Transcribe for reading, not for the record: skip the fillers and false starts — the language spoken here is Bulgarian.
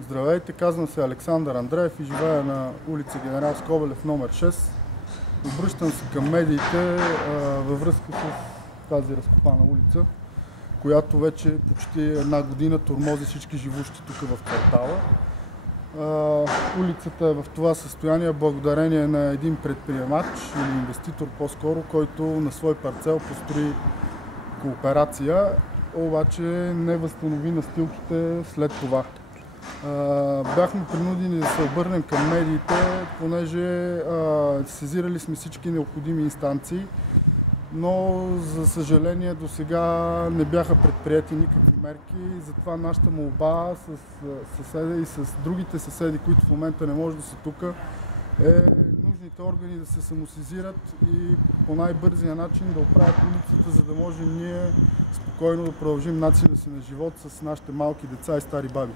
Здравейте, казвам се Александър Андреев и живея на улица Генерал Скобелев номер 6. Обръщам се към медиите във връзка с тази разкопана улица, която вече почти една година тормози всички живущи тук в квартала. Улицата е в това състояние благодарение на един предприемач или инвеститор по-скоро, който на свой парцел построи кооперация, обаче не възстанови настилките след това. Бяхме принудени да се обърнем към медиите, понеже сезирали сме всички необходими инстанции, но за съжаление до сега не бяха предприети никакви мерки. Затова нашата молба с съседа и с другите съседи, които в момента не може да са тук, е нужните органи да се самосезират и по най-бързия начин да оправят улицата, за да можем ние спокойно да продължим начина си на живот с нашите малки деца и стари баби.